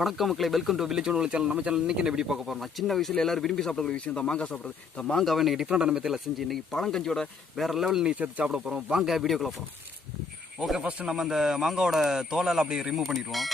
வணக்கம் மக்களே, welcome to village one channel. நம்ம சேனல் இன்னைக்கு என்ன வீடியோ பார்க்க போறோம். சின்ன வயசுல எல்லாரும் விரும்பி சாப்பிடக்கூடிய விஷயம் தான் மாங்காய் சாப்பிடுறது. இந்த மாங்காவை இன்னைக்கு டிஃப்ரெண்டான மெத்தடில் செஞ்சு இன்னைக்கு பழங்கஞ்சியோட வேற லெவலில் நீ சேர்த்து சாப்பிட போறோம். வாங்க வீடியோக்குள்ள போறோம். ஓகே, ஃபர்ஸ்ட் நம்ம இந்த மாங்காவோட தோலெல்லாம் அப்படியே ரிமூவ் பண்ணிடுவோம்.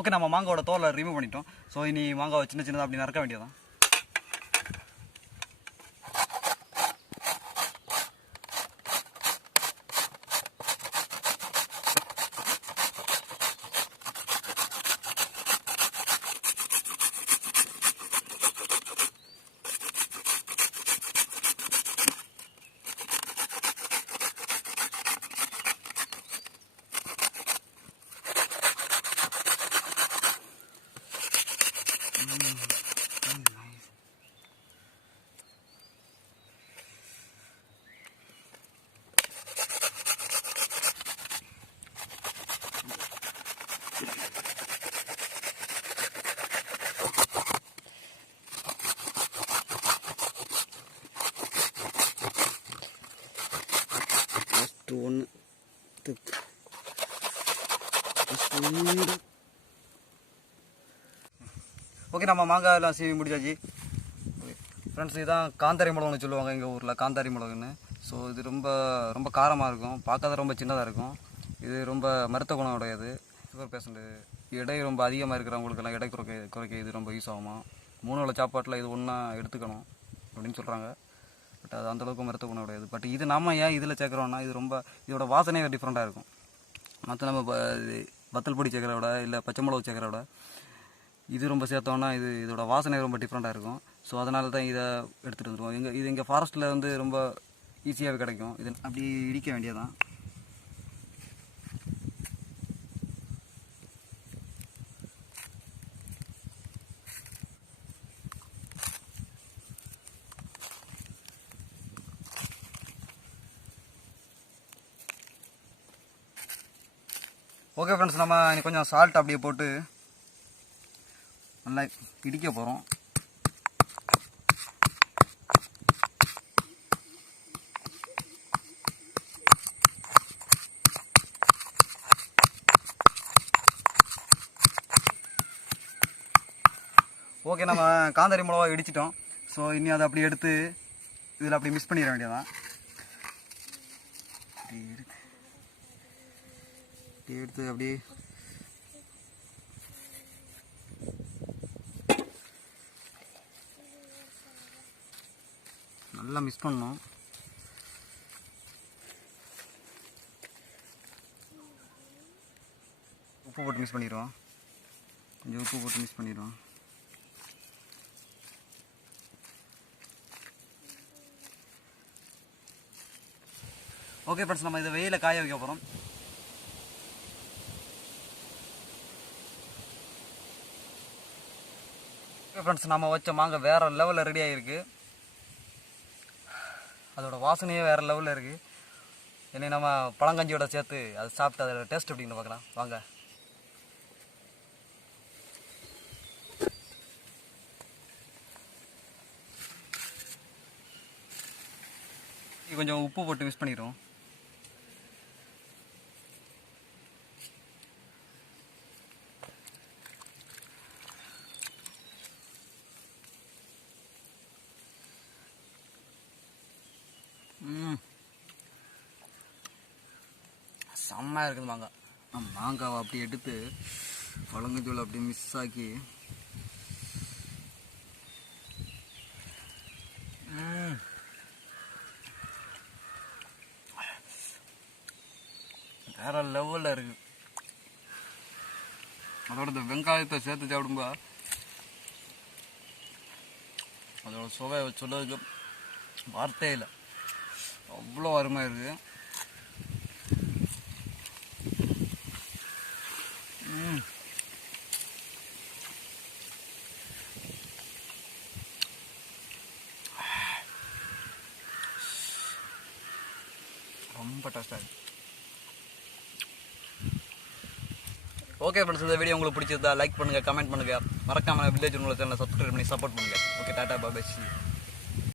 ஓகே, நம்ம மாங்காவோட தோலை ரிமூவ் பண்ணிட்டோம். ஸோ இனி மாங்காவை சின்ன சின்னதாக அப்படி நறுக்க வேண்டியதான். ஓகே, நம்ம மாங்காய் எல்லாம் சீவி முடிச்சாச்சு. ஃப்ரெண்ட்ஸ், இதுதான் காந்தாரி மிளகுன்னு சொல்லுவாங்க எங்கள் ஊரில், காந்தாரி மிளகுன்னு. ஸோ இது ரொம்ப ரொம்ப காரமாக இருக்கும், பார்க்காத ரொம்ப சின்னதாக இருக்கும். இது ரொம்ப மருத்துவ குணம் உடையது. சுகர் பேஷண்ட்டு, எடை ரொம்ப அதிகமாக இருக்கிறவங்களுக்கெல்லாம் எடை குறைக்க இது ரொம்ப யூஸ் ஆகுமா. 3 வேளை சாப்பாட்டில் இது ஒன்றா எடுத்துக்கணும் அப்படின்னு சொல்கிறாங்க. பட் அது அந்தளவுக்கு மருத்துவ குணம் உடையது. பட் இது நம்ம ஏன் இதில் சேர்க்குறோன்னா, இது ரொம்ப இதோட வாசனையே டிஃப்ரெண்ட்டாக இருக்கும். மற்ற நம்ம வத்தல் பொடி சேர்க்குற விட இல்லை பச்சை மிளகு சேர்க்குற விட இது ரொம்ப சேர்த்தோன்னா இதோட வாசனை ரொம்ப டிஃப்ரெண்ட்டாக இருக்கும். ஸோ அதனால தான் இதை எடுத்துகிட்டு வந்துடுவோம். இது எங்கள் ஃபாரஸ்ட்டில் வந்து ரொம்ப ஈஸியாகவே கிடைக்கும். இது அப்படி இடிக்க வேண்டியதான். ஓகே ஃப்ரெண்ட்ஸ், நம்ம கொஞ்சம் சால்ட் அப்படியே போட்டு நல்லா இடிக்க போகிறோம். ஓகே, நம்ம காந்தாரி மிளகா இடிச்சிட்டோம். ஸோ இனி அதை அப்படி எடுத்து இதில் அப்படி மிக்ஸ் பண்ணிட வேண்டியதான். எடுத்து அப்படியே நல்லா மிக்ஸ் பண்ணணும். உப்பு போட்டு மிக்ஸ் பண்ணிடுவோம். கொஞ்சம் உப்பு போட்டு மிக்ஸ் பண்ணிடுவோம். ஓகே ஃப்ரெண்ட்ஸ், நம்ம இதை வெயில காய வைக்க போகிறோம். ஓகே ஃப்ரெண்ட்ஸ், நம்ம வச்ச மாங்காய் வேறு லெவலில் ரெடி ஆகிருக்கு. அதோட வாசனையே வேறு லெவலில் இருக்குது. இனி நம்ம பழங்கஞ்சியோட சேர்த்து அதை சாப்பிட்டு அதோட டேஸ்ட் எப்படின்னு பார்க்கலாம் வாங்க. கொஞ்சம் உப்பு போட்டு மிக்ஸ் பண்ணிடுவோம். செம்மையாக இருக்குது மாங்காய். மாங்காவை அப்படி எடுத்து பழங்கஞ்சோலை அப்படி மிஸ் ஆக்கி வேற லெவலில் இருக்குது. அதோட இந்த வெங்காயத்தை சேர்த்து சாப்பிடும்போது அதோட சுவை சொல்லதுக்கு வார்த்தையே இல்லை, அவ்வளோ அருமையாக இருக்குது. ரொம்ப டேஸ்டாக இருக்குது. ஓகே ஃப்ரெண்ட்ஸ், இந்த வீடியோ உங்களுக்கு பிடிச்சிருந்தா லைக் பண்ணுங்கள், கமெண்ட் பண்ணுங்கள், மறக்காமல் வில்லேஜ் உங்களை சேனலை சப்ஸ்கிரைப் பண்ணி சப்போர்ட் பண்ணுங்கள். ஓகே, டாடா பாய்.